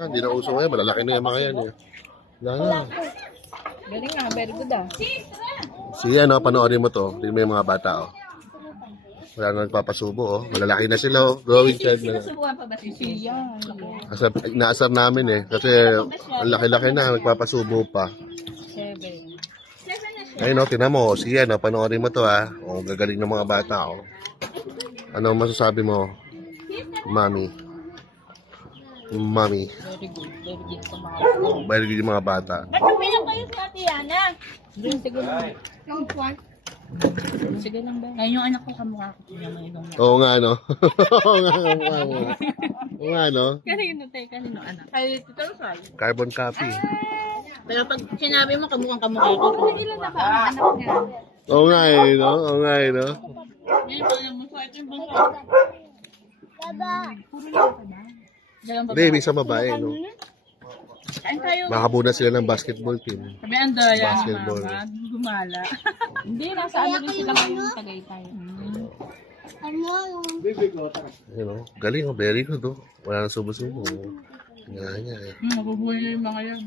Hindi na uso ngayon, malalaki na yung mga yan eh. Wala na. Galing nga, very good ah. Sige, ano, panoorin mo to. Tingnan mo yung mga bata, oh. Wala na nagpapasubo, oh. Malalaki na sila, oh. Growing child na. Sinusubukan pa ba si Sia? Inaasar namin eh. Kasi ang laki-laki na, nagpapasubo pa. 7. Ayun, oh, tingnan mo. Sige, ano, panoorin mo to, ha. Oh, gagaling ng mga bata, oh. Ano masasabi mo, Mami? Mami. Very good. Very good sa mga Very good yung mga bata. Ba't umiyak kayo sa Ate Yana? Sige lang. Sige lang ba? Ngayon yung anak ko kamukha ko. Oo nga, no? Oo nga, Oo nga, no? Kanino tayo? Kanino anak? Ay, Tito Sai. Carbon copy. Pero pag sinabi mo kamukhang kamukha ko. Ilan na ba ang anak niya? Oo nga, eh, no? Oo nga, eh, no? Ngayon pa lang mo sa akin bang Baba. Hindi, ibig sa babae, no? Kain tayo. Makabuna sila ng basketball team. Sabi ang daya Basketball. naman. Gumala. Hindi, nasa ano rin sila ngayon. Tagaytay. You know, galing, oh, very good, oh. Wala nang subo-subo. Nga, eh. Mabubuhay na yung mga yan.